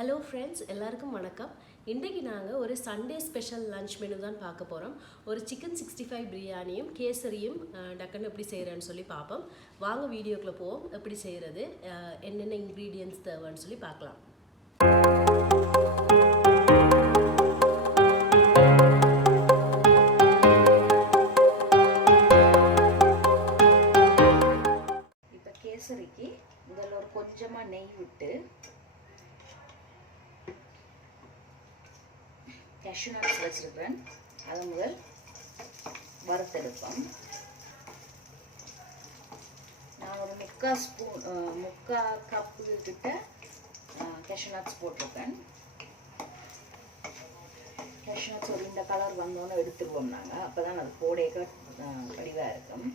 Hello friends, எல்லாருக்கும் வணக்கம். இன்றைக்கி நாங்கள் ஒரு சண்டே ஸ்பெஷல் லன்ச் மெனு தான் பார்க்க போகிறோம். ஒரு சிக்கன் 65 பிரியாணியும் கேசரியும் டக்குன்னு எப்படி செய்கிறேன்னு சொல்லி பார்ப்போம். வாங்க வீடியோக்குள்ளே போவோம். எப்படி செய்கிறது, என்னென்ன இன்க்ரீடியன்ட்ஸ் தேவைன்னு சொல்லி பார்க்கலாம். இப்போ கேசரிக்கு இதில் ஒரு கொஞ்சமாக நெய் விட்டு கேஷ்யூ நட்ஸ் வச்சுருக்கிறேன். அது முதல் வறுத்தெடுப்போம். நான் ஒரு முக்கால் கப்பு கிட்ட கேஷ்யூ நட்ஸ் போட்டிருக்கேன். கேஷ்யூ நட்ஸ் ஒரு இந்த கலர் வந்தோன்னு எடுத்துருவோம் நாங்கள். அப்போ தான் அது போடையக்க வடிவாக இருக்கும்.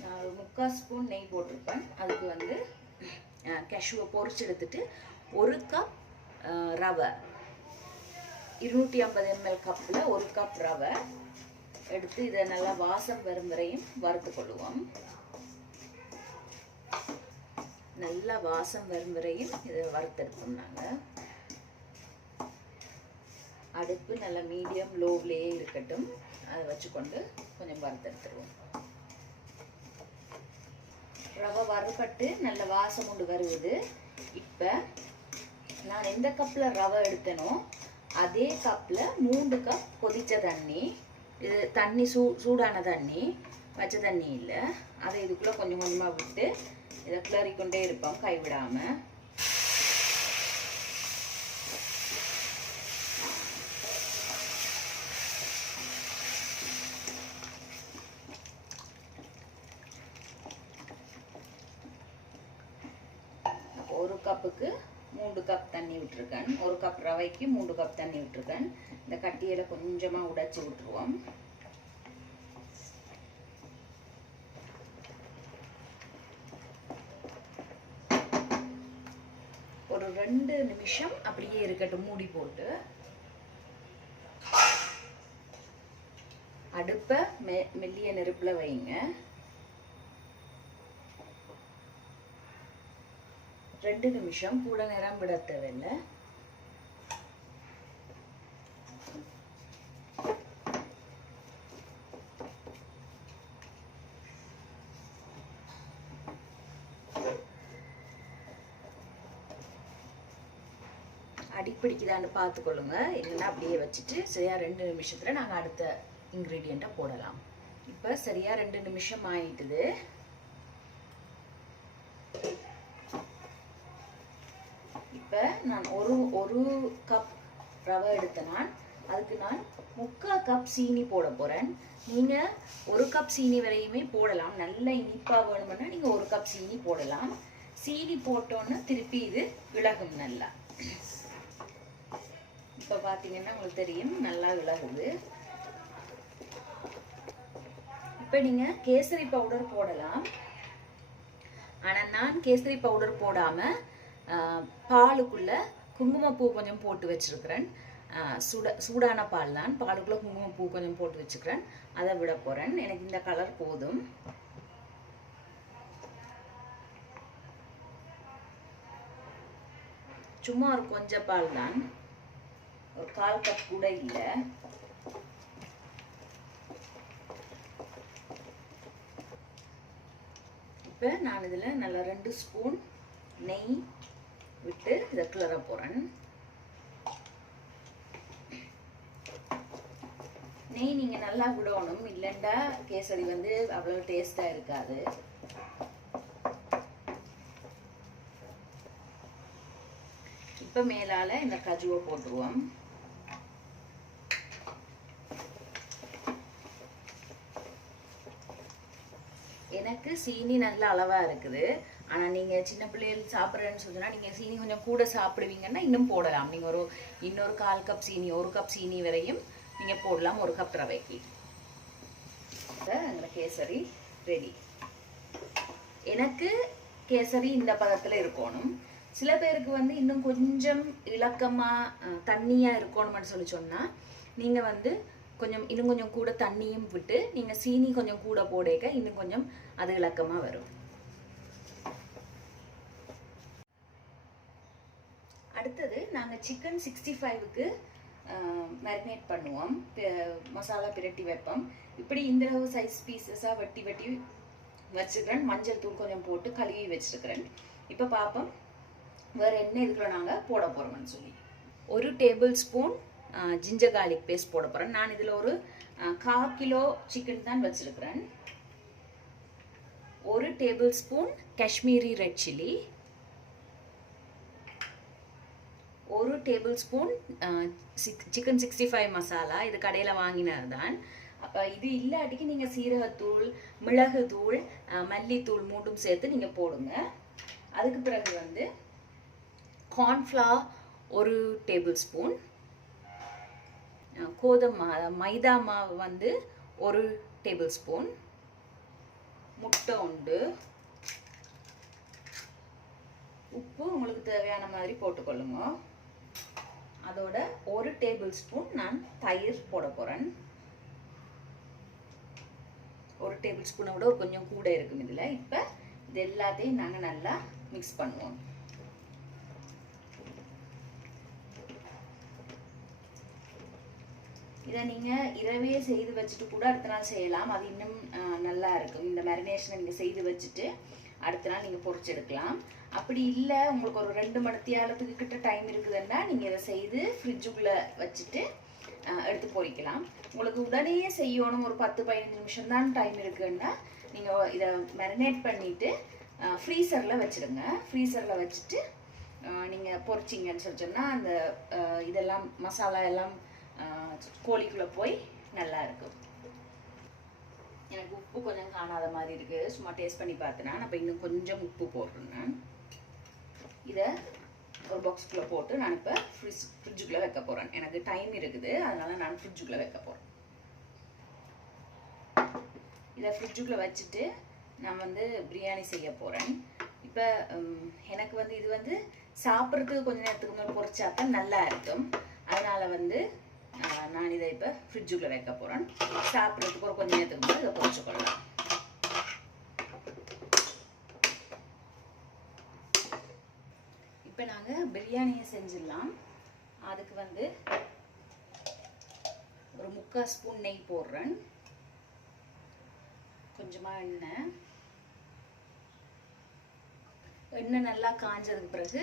நான் ஒரு முக்கால் ஸ்பூன் நெய் போட்டிருப்பேன். அதுக்கு வந்து கேஷ்யூவை பொரிச்சு எடுத்துட்டு ஒரு கப் ரவை, 250 ml கப்பில் ஒரு கப் ரவை எடுத்து இதை நல்லா வாசம் வரும் வரையும் வறுத்து கொள்ளுவோம். நல்லா வாசம் வரும் வரையும் இதை வறுத்தெடுப்போம். நாங்கள் அடுப்பு நல்லா மீடியம் லோவிலேயே இருக்கட்டும். அதை வச்சுக்கொண்டு கொஞ்சம் வறுத்தெடுத்துருவோம். ரவை வறுபட்டு நல்ல வாசம் கொண்டு வருது. இப்போ நான் எந்த கப்பில் ரவை எடுத்தனோ அதே கப்பில் 3 கப் கொதித்த தண்ணி. இது தண்ணி சூடான தண்ணி, பச்சை தண்ணி இல்லை. அதை இதுக்குள்ளே கொஞ்சம் கொஞ்சமாக விட்டு இதை கிளறிக்கொண்டே இருப்போம் கைவிடாமல். ஒரு கப்புக்கு 3 கப் தண்ணி விட்டுருக்கேன். ஒரு கப் ரவைக்கு 3 கப் தண்ணி விட்டுருக்கேன். இந்த கட்டியில கொஞ்சமாக உடைச்சி விட்டுருவோம். ஒரு 2 நிமிஷம் அப்படியே இருக்கட்டும் மூடி போட்டு. அடுப்பை மெல்லிய நெருப்பில் வைங்க. 2 நிமிஷம், கூட நேரம் விட தேவையில்லை. அடிப்பிடிக்குதான்னு பார்த்துக்கொள்ளுங்க. இல்லைன்னா அப்படியே வச்சுட்டு சரியா 2 நிமிஷத்துல நாங்கள் அடுத்த இன்க்ரீடியண்ட்டை போடலாம். இப்போ சரியா 2 நிமிஷம் ஆயிட்டுது. இப்போ நான் ஒரு கப் ரவை எடுத்தேன்னா அதுக்கு நான் 3/4 கப் சீனி போட போகிறேன். நீங்கள் 1 கப் சீனி வரையுமே போடலாம். நல்ல இனிப்பாக வேணும்னா நீங்கள் 1 கப் சீனி போடலாம். சீனி போட்டோன்னு திருப்பி இது விலகும் நல்லா. இப்போ பார்த்தீங்கன்னா உங்களுக்கு தெரியும் நல்லா விலகுது. இப்போ நீங்கள் கேசரி பவுடர் போடலாம். ஆனால் நான் கேசரி பவுடர் போடாமல் பாலுக்குள்ள குங்குமப்பூ கொஞ்சம் போட்டு வச்சிருக்கிறேன். சூடான பால் தான். பாலுக்குள்ள குங்குமப்பூ கொஞ்சம் போட்டு வச்சுக்கிறேன். அதை விட போகிறேன். எனக்கு இந்த கலர் போதும். சும்மா ஒரு கொஞ்சம் பால் தான், ஒரு 1/4 கப் கூட இல்லை. இப்போ நான் இதில் நல்லா 2 ஸ்பூன் நெய் விட்டு இதை கிளற போகிறேன். நெய் நீங்கள் நல்லா விடணும், இல்லைண்டா கேசரி வந்து அவ்வளோ டேஸ்டாக இருக்காது. இப்போ மேலால் இந்த கஜுவை போட்டுருவோம். எனக்கு சீனி நல்ல அளவாக இருக்குது. ஆனால் நீங்கள் சின்ன பிள்ளைகள் சாப்பிட்றேன்னு சொன்னால் நீங்கள் சீனி கொஞ்சம் கூட சாப்பிடுவீங்கன்னா இன்னும் போடலாம். நீங்கள் இன்னொரு 1/4 கப் சீனி, 1 கப் சீனி வரையும் நீங்கள் போடலாம் 1 கப் ரவைக்கு. எங்களை கேசரி ரெடி. எனக்கு கேசரி இந்த பதத்தில் இருக்கணும். சில பேருக்கு வந்து இன்னும் கொஞ்சம் இலக்கமாக தண்ணியாக இருக்கணும்னு சொல்லி சொன்னால் நீங்கள் வந்து இன்னும் கொஞ்சம் கூட தண்ணியும் விட்டு நீங்கள் சீனி கொஞ்சம் கூட போடேக்க இன்னும் கொஞ்சம் அது இலக்கமாக வரும். அடுத்தது நாங்கள் சிக்கன் 65க்கு மேரினேட் பண்ணுவோம். மசாலா பிரட்டி வைப்போம். இப்படி இந்த அளவு சைஸ் பீசஸாக வெட்டி வெட்டி வச்சுக்கிறேன். மஞ்சள் தூள் கொஞ்சம் போட்டு கழுவி வச்சுருக்கிறேன். இப்போ பார்ப்போம் வேறு என்ன இதுக்குள்ள நாங்கள் போட போகிறோம்னு சொல்லி. 1 tablespoon ginger garlic paste போட போகிறேன். நான் இதில் ஒரு 1/4 கிலோ சிக்கன் தான் வச்சுருக்கிறேன். 1 table spoon Kashmiri red chilli, 1 table spoon chicken 65 masala. இது கடையில் வாங்கினது தான். அப்போ இது இல்லாட்டிக்கு நீங்கள் சீரகத்தூள், மிளகுத்தூள், மல்லித்தூள் மூண்டும் சேர்த்து நீங்கள் போடுங்க. அதுக்கு பிறகு வந்து கார்ன்ஃப்ளவர் 1 டேபிள் ஸ்பூன், கோதுமை மைதா மாவு வந்து 1 டேபிள் ஸ்பூன், முட்டை உண்டு, உப்பு உங்களுக்கு தேவையான மாதிரி போட்டுக்கொள்ளுங்க. அதோட 1 டேபிள் ஸ்பூன் நான் தயிர் போட போகிறேன். 1 டேபிள் ஸ்பூனை விட ஒரு கொஞ்சம் கூட இருக்கும் இதில். இப்போ இது எல்லாத்தையும் நாங்கள் நல்லா மிக்ஸ் பண்ணுவோம். இதை நீங்கள் இரவே செய்து வச்சுட்டு கூட அடுத்த நாள் செய்யலாம். அது இன்னும் நல்லா இருக்கும். இந்த மேரினேஷனை நீங்கள் செய்து வச்சுட்டு அடுத்த நாள் நீங்கள் பொரிச்சு எடுக்கலாம். அப்படி இல்லை உங்களுக்கு ஒரு 2 மணித்தியாலத்துக்கு கிட்ட டைம் இருக்குதுன்னா நீங்கள் இதை செய்து ஃப்ரிட்ஜுக்குள்ளே வச்சுட்டு எடுத்து பொரிக்கலாம். உங்களுக்கு உடனே செய்யணும், ஒரு 10-15 நிமிஷம் தான் டைம் இருக்குன்னா நீங்கள் இதை மேரினேட் பண்ணிவிட்டு ஃப்ரீசரில் வச்சுடுங்க. ஃப்ரீசரில் வச்சுட்டு நீங்கள் பொரிச்சிங்கன்னு சொன்னால் அந்த இதெல்லாம் மசாலா எல்லாம் கோழிக்குள்ளே போய் நல்லா இருக்கும். எனக்கு உப்பு கொஞ்சம் காணாத மாதிரி இருக்குது. சும்மா டேஸ்ட் பண்ணி பார்த்தேன்னா அப்போ இன்னும் கொஞ்சம் உப்பு போடுறேன். நான் இதை ஒரு பாக்ஸ்குள்ளே போட்டு நான் இப்போ ஃப்ரிட்ஜுக்குள்ளே வைக்க போகிறேன். எனக்கு டைம் இருக்குது, அதனால் நான் ஃப்ரிட்ஜுக்குள்ளே வைக்க போகிறேன். இதை ஃப்ரிட்ஜுக்குள்ளே வச்சுட்டு நான் வந்து பிரியாணி செய்ய போகிறேன். இப்போ எனக்கு வந்து இது வந்து சாப்பிட்றதுக்கு கொஞ்சம் நேரத்துக்கு முன்னாடி பொரிச்சா தான் நல்லா இருக்கும். அதனால் வந்து நான் இதை இப்போ ஃப்ரிட்ஜுக்குள்ளே வைக்க போகிறேன். சாப்பிட்றதுக்கு ஒரு கொஞ்சம் நேரத்துக்கு முன்னாடி இதை பொரிச்சுக்கொள்ளலாம். இப்போ நாங்கள் பிரியாணியை செஞ்சிடலாம். அதுக்கு வந்து ஒரு 3/4 ஸ்பூன் நெய் போடுறேன். கொஞ்சமாக எண்ணெய் நல்லா காஞ்சதுக்கு பிறகு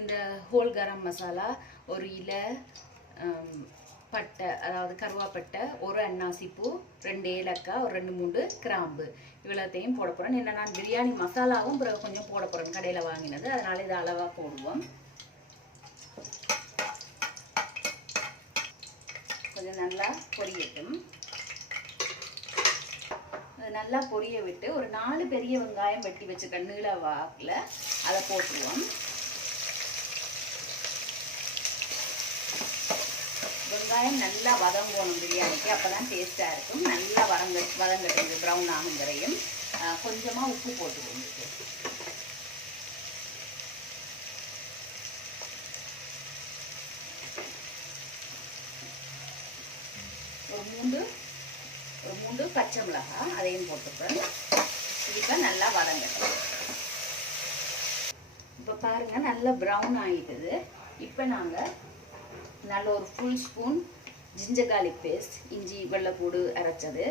இந்த ஹோல் கரம் மசாலா, ஒரு இலை பட்டை, அதாவது கருவாப்பட்டை, ஒரு அன்னாசிப்பூ, 2 ஏலக்காய், ஒரு 2-3 கிராம்பு இவ்வளோத்தையும் போட போகிறேன். ஏன்னா நான் பிரியாணி மசாலாவும் பிறகு கொஞ்சம் போட போகிறேன், கடையில் வாங்கினது. அதனால் இதை அளவாக போடுவோம். கொஞ்சம் நல்லா பொரியட்டும். அது நல்லா பொரிய விட்டு ஒரு 4 பெரிய வெங்காயம் வெட்டி வச்சுக்க நீள வாக்கில் அதை போட்டுருவோம். வெங்காயம் நல்லா வதங்கணும் பிரியாணிக்கு, அப்போ தான் டேஸ்ட்டாக இருக்கும். நல்லா வதங்கட்டும், ப்ரௌன் ஆகும் வரையும். கொஞ்சமாக உப்பு போட்டுருவோம். ஒரு 3 பச்சை மிளகாய் அதையும் போட்டுப்பேன். இப்போ நல்லா வதங்கட்டும். இப்போ பாருங்கள் நல்லா ப்ரௌன் ஆகிட்டுது. இப்போ நாங்கள் நல்ல ஒரு full spoon ginger garlic paste, இஞ்சி வெள்ளைப்பூடு அரைச்சது,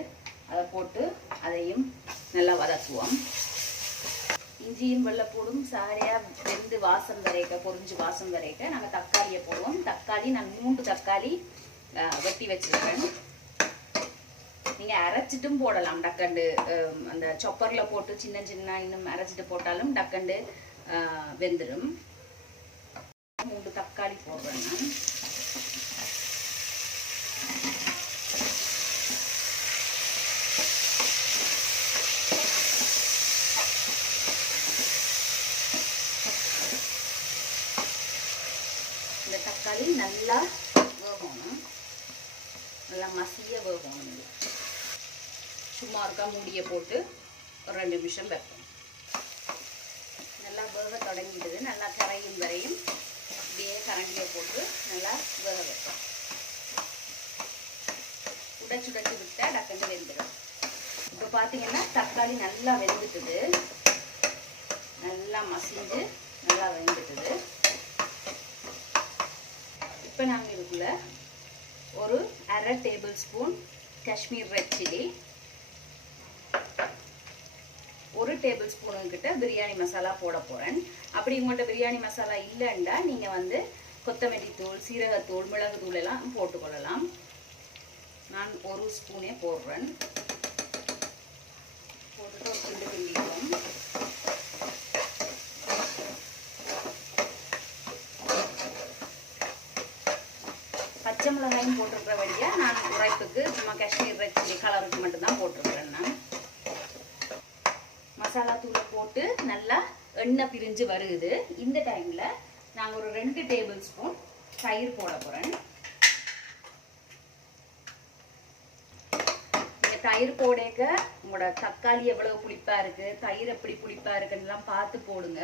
அதை போட்டு அதையும் நல்லா வதக்குவோம். இஞ்சியும் வெள்ளைப்பூடும் சாரியாக வெந்து வாசம் வரைக்க, பொரிஞ்சு வாசம் வரைக்க நாங்கள் தக்காளியை போடுவோம். தக்காளி நான் 3 தக்காளி வெட்டி வச்சுருக்கேன். நீங்கள் அரைச்சிட்டும் போடலாம். டக்கண்டு அந்த சொப்பரில் போட்டு சின்ன சின்ன இன்னும் அரைச்சிட்டு போட்டாலும் டக்கண்டு வெந்துடும். 3 தக்காளி போடுறேன் நான். இந்த தக்காளி நல்லா வேகணும், நல்லா மசிய வேகணும். இது சும்மா இருக்கா மூடியை போட்டு ஒரு 2 நிமிஷம் வைப்போம். நல்லா வேக தொடங்கிடுது. நல்லா கரையும் வரையும் இப்படியே கரண்டியை போட்டு நல்லா வேக வைப்போம். உடைச்சு விட்டால் டக்குன்னு வெந்துடும். இப்போ பார்த்தீங்கன்னா தக்காளி நல்லா வெந்துட்டுது, நல்லா மசிஞ்சு நல்லா வெந்துட்டுது. 1/2 table spoon Kashmir red chilli, 1 table spoon கிட்ட பிரியாணி மசாலா போட போகிறேன். அப்படி உங்கள்கிட்ட பிரியாணி மசாலா இல்லைன்னா நீங்கள் வந்து கொத்தமல்லி தூள், சீரகத்தூள், மிளகு தூள் எல்லாம் போட்டுக்கொள்ளலாம். நான் 1 ஸ்பூனே போடுறேன். போட்டுட்டு ஒரு கிண்டு கிண்டிடுவோம். பச்சை மிளகாயும் போட்டிருக்கிற வழியாக நான் உரைப்புக்கு சும்மா காஷ்மீர் ரெட் சில்லி கலருக்கு மட்டும்தான் போட்டிருக்கிறேன். நான் மசாலா தூளை போட்டு நல்லா எண்ணெய் பிரிஞ்சு வருது. இந்த டைமில் நாங்கள் ஒரு 2 டேபிள் ஸ்பூன் தயிர் போட போகிறேன். தயிர் போடக்க உங்களோட தக்காளி எவ்வளவு புளிப்பாக இருக்குது, தயிர் எப்படி புளிப்பாக இருக்குன்னெலாம் பார்த்து போடுங்க.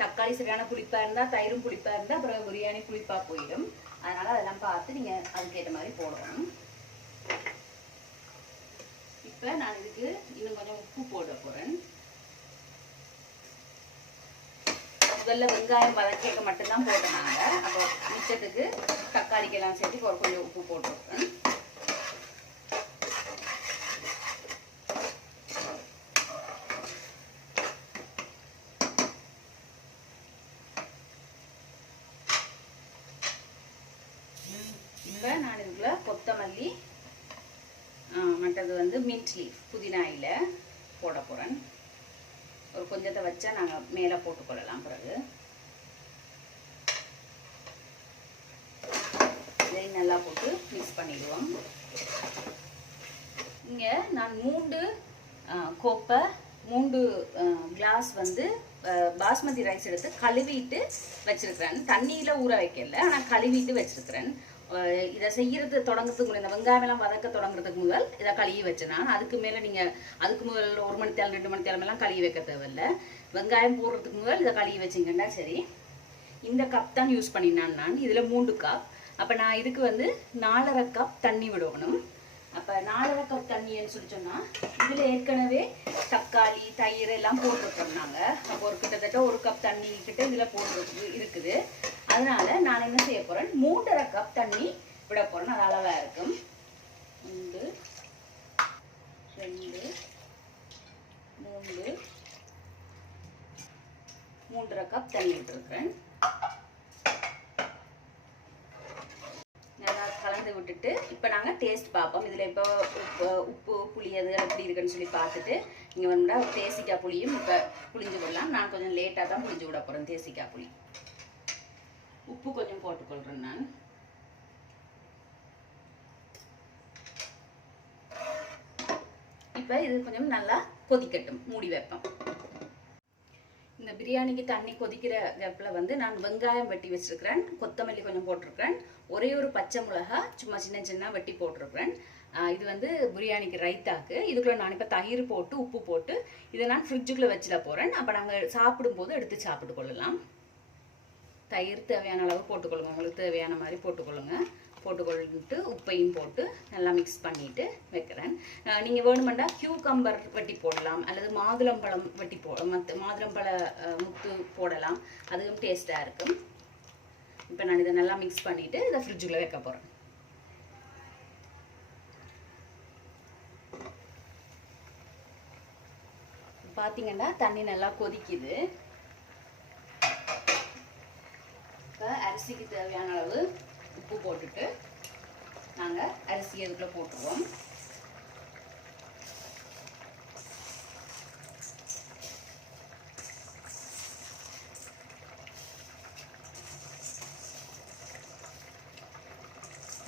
தக்காளி சரியான புளிப்பாக இருந்தால் தயிரும் புளிப்பாக இருந்தால் அப்புறம் பிரியாணி புளிப்பாக போயிடும். அதனால் அதெல்லாம் பார்த்து நீங்கள் அதுக்கேற்ற மாதிரி போடணும். இப்போ நான் இதுக்கு இன்னும் கொஞ்சம் உப்பு போட போகிறேன். முதல்ல வெங்காயம் வதக்க மட்டும்தான் போட்டனாங்க. அப்போ மிச்சத்துக்கு தக்காளிக்கெல்லாம் சேர்த்து ஒரு கொஞ்சம் உப்பு போட்டுருக்கேன். இப்போ நான் இதுக்குள்ள கொத்தமல்லி மற்றது வந்து மின்ட் லீஃப் புதினா இலை போட போகிறேன். ஒரு கொஞ்சத்தை வச்சா நாங்கள் மேலே போட்டுக்கொள்ளலாம். பிறகு இதையும் நல்லா போட்டு மிக்ஸ் பண்ணிடுவோம். இங்கே நான் 3 கோப்பை 3 கிளாஸ் வந்து பாஸ்மதி ரைஸ் எடுத்து கழுவிட்டு வச்சிருக்கிறேன். தண்ணியில் ஊற வைக்கல, ஆனால் கழுவிட்டு வச்சிருக்கிறேன். இதை செய்யறது தொடங்குறதுக்கு இந்த வெங்காயமெல்லாம் வதக்க தொடங்குறதுக்கு முதல் இதை கழுவி வச்சேன். நான் அதுக்கு மேலே நீங்கள் அதுக்கு முதல் 1 மணி நேரம் 2 மணி நேரமெல்லாம் கழுவி வைக்க தேவையில்லை. வெங்காயம் போடுறதுக்கு முதல் இதை கழுவி வச்சிங்கன்னா சரி. இந்த கப் தான் யூஸ் பண்ணினான் நான். இதில் 3 கப். அப்போ நான் இதுக்கு வந்து 4.5 கப் தண்ணி விடணும். அப்போ 4.5 கப் தண்ணின்னு சொல்லி சொன்னால் இதில் ஏற்கனவே தக்காளி தயிர் எல்லாம் போட்டுருக்கோம் நாங்கள். அப்போ ஒரு கிட்டத்தட்ட 1 கப் தண்ணி கிட்ட இதில் போட்டு இருக்குது. அதனால நான் என்ன செய்ய போகிறேன், 3.5 கப் தண்ணி விட போகிறேன். அது அளவாக இருக்கும். 1 2 3 3.5 கப் தண்ணி விட்டுருக்கிறேன். நல்லா கலந்து விட்டுட்டு இப்போ நாங்கள் டேஸ்ட் பார்ப்போம். இதில் இப்போ உப்பு புளி அது எப்படி இருக்குன்னு சொல்லி பார்த்துட்டு நீங்கள் வந்து ஒரு தேசிக்காய் புளியும் இப்போ புளிஞ்சு விடலாம். நான் கொஞ்சம் லேட்டாக தான் புளிஞ்சு விட போகிறேன் தேசிக்காய் புளி. உப்பு கொஞ்சம் போட்டுக்கொள்கிறேன் நான். இப்போ இது கொஞ்சம் நல்லா கொதிக்கட்டும், மூடி வைப்போம். இந்த பிரியாணிக்கு தண்ணி கொதிக்கிற கேப்பில் வந்து நான் வெங்காயம் வெட்டி வச்சிருக்கிறேன், கொத்தமல்லி கொஞ்சம் போட்டிருக்கிறேன், ஒரே ஒரு பச்சை மிளகாய் சும்மா சின்ன சின்ன வெட்டி போட்டிருக்கிறேன். இது வந்து பிரியாணிக்கு ரைத்தாக்கு. இதுக்குள்ளே நான் இப்போ தயிர் போட்டு உப்பு போட்டு இதை நான் ஃப்ரிட்ஜுக்குள்ளே வச்சிட போகிறேன். அப்போ நாங்கள் சாப்பிடும்போது எடுத்து சாப்பிட்டு கொள்ளலாம். தயிர் தேவையான அளவு போட்டுக்கொள்ளுங்க, உங்களுக்கு தேவையான மாதிரி போட்டுக்கொள்ளுங்க. போட்டுக்கொள்ளிட்டு உப்பையும் போட்டு நல்லா மிக்ஸ் பண்ணிட்டு வைக்கிறேன். நீங்கள் வேணுமெண்டா கியூகம்பர் வெட்டி போடலாம், அல்லது மாதுளம்பழம் வெட்டி மாதுளம்பழ முத்து போடலாம். அதுவும் டேஸ்ட்டாக இருக்கும். இப்போ நான் இதை நல்லா மிக்ஸ் பண்ணிவிட்டு இதை ஃப்ரிட்ஜுக்குள்ளே வைக்க போகிறேன். பார்த்தீங்கன்னா தண்ணி நல்லா கொதிக்குது. இப்போ அரிசிக்கு தேவையான அளவு உப்பு போட்டுட்டு நாங்கள் அரிசி அதுக்குள்ளே போட்டுருவோம்.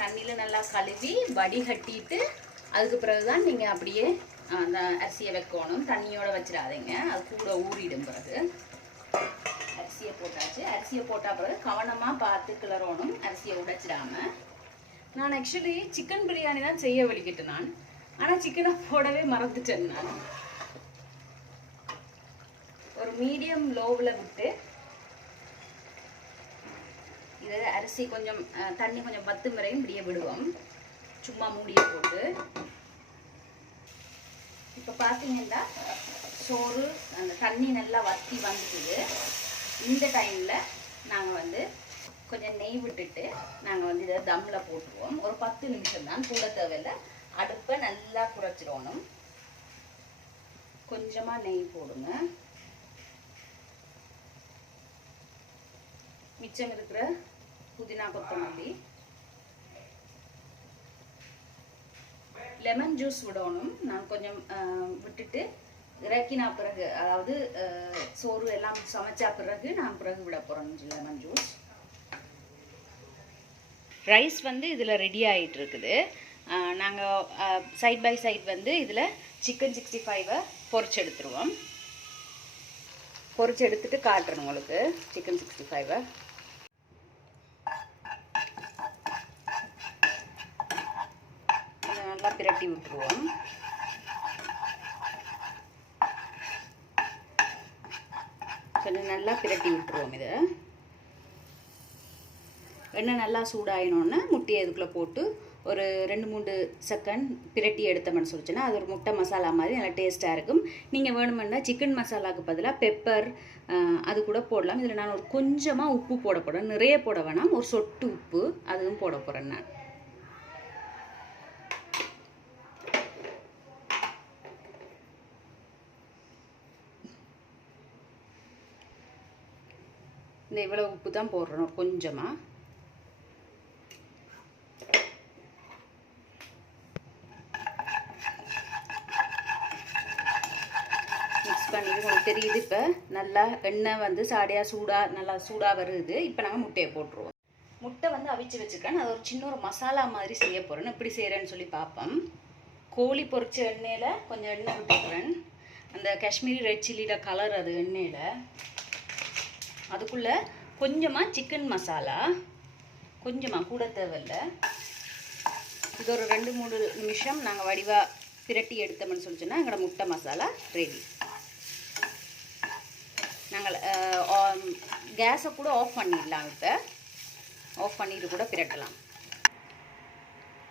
தண்ணியில் நல்லா கழுவி வடிகட்டிட்டு அதுக்கு பிறகுதான் நீங்கள் அப்படியே அந்த அரிசியை வைக்கணும். தண்ணியோட வச்சிடாதீங்க, அது கூட ஊறிடும். பிறகு அரிசியை போட்டாச்சு. அரிசியை போட்டால் பிறகு கவனமாக பார்த்து கிளறணும், அரிசியை உடைச்சிடாம. நான் ஆக்சுவலி சிக்கன் பிரியாணி தான் செய்ய வலிக்கிட்டு நான், ஆனால் சிக்கனை போடவே மறந்துட்டேன். நான் ஒரு மீடியம் லோவில் விட்டு இதை அரிசி கொஞ்சம் தண்ணி கொஞ்சம் 10 முறையும் இப்படியே விடுவோம், சும்மா மூடியை போட்டு. இப்போ பார்த்தீங்கன்னா சோறு அந்த தண்ணி நல்லா வத்தி வந்துட்டுது. இந்த டைமில் நாங்கள் வந்து கொஞ்சம் நெய் விட்டுட்டு நாங்கள் வந்து இதை தம்மில் போட்டுருவோம். ஒரு 10 நிமிஷம் தான், கூட தேவையில்லை. அடுப்பை நல்லா குறைச்சிடணும். கொஞ்சமாக நெய் போடுங்க. மிச்சம் இருக்கிற புதினா கொத்தமல்லி, லெமன் ஜூஸ் விடணும். நான் கொஞ்சம் விட்டுட்டு இறக்கினா பிறகு, அதாவது சோறு எல்லாம் சமைச்சா பிறகு நான் பிறகு விட போகிறேன் லெமன் ஜூஸ். ரைஸ் வந்து இதில் ரெடி ஆகிட்டு இருக்குது. நாங்கள் சைட் பை சைட் வந்து இதில் சிக்கன் 65 பொரிச்சு எடுத்துருவோம். பொரிச்சு எடுத்துட்டு காட்டுறேன் உங்களுக்கு சிக்கன் 65. நல்லா பிரட்டி விட்டுருவோம். கொஞ்சம் நல்லா பிரட்டி விட்டுருவோம். இதை எண்ணெய் நல்லா சூடாயினோன்னு முட்டையை இதுக்குள்ளே போட்டு ஒரு 2-3 செகண்ட் பிரட்டி எடுத்தோம்னு சொல்லிச்சுன்னா அது ஒரு முட்டை மசாலா மாதிரி நல்லா டேஸ்ட்டாக இருக்கும். நீங்கள் வேணுமென்னா சிக்கன் மசாலாவுக்கு பதிலாக பெப்பர் அது கூட போடலாம். இதில் நான் ஒரு கொஞ்சமாக உப்பு போட போகிறேன். நிறைய போட வேணாம், ஒரு சொட்டு உப்பு அதுவும் போட போகிறேன் நான். இந்த இவ்வளோ உப்பு தான் போடுறோம் கொஞ்சமாக. மிக்ஸ் பண்ணிட்டு உங்களுக்கு தெரியுது இப்போ நல்லா எண்ணெய் வந்து நல்லா சூடாக வருது. இப்போ நாங்கள் முட்டையை போட்டுருவோம். முட்டை வந்து அவிச்சு வச்சுக்கிறேன். அது ஒரு சின்ன ஒரு மசாலா மாதிரி செய்ய போகிறேன். எப்படி செய்கிறேன்னு சொல்லி பார்ப்போம். கோழி பொரிச்ச எண்ணெயில் கொஞ்சம் எண்ணெய் விட்டுக்கிறேன். அந்த காஷ்மீரி ரெட் சில்லியோட கலர் அது எண்ணெயில். அதுக்குள்ளே கொஞ்சமாக சிக்கன் மசாலா, கொஞ்சமாக கூட தேவையில்லை. இது ஒரு 2-3 நிமிஷம் நாங்கள் வடிவாக பிரட்டி எடுத்தோம்னு சொல்லிச்சோன்னா எங்களோட முட்டை மசாலா ரெடி. நாங்கள் கேஸை கூட ஆஃப் பண்ணிடலாம். இப்போ ஆஃப் பண்ணிட்டு கூட பிரட்டலாம்.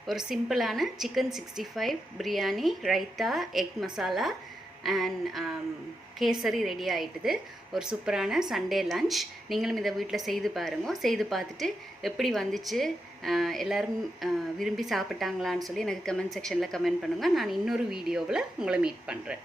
ஒரு சிம்பிளான chicken 65 biryani, raita, egg masala and kesari ready ஆகிட்டுது. ஒரு சூப்பரான சண்டே லன்ச். நீங்களும் இதை வீட்டில் செய்து பாருங்க. செய்து பார்த்துட்டு எப்படி வந்துச்சு, எல்லோரும் விரும்பி சாப்பிட்டாங்களான்னு சொல்லி எனக்கு கமெண்ட் செக்ஷனில் கமெண்ட் பண்ணுங்கள். நான் இன்னொரு வீடியோவில் உங்களை மீட் பண்ணுறேன்.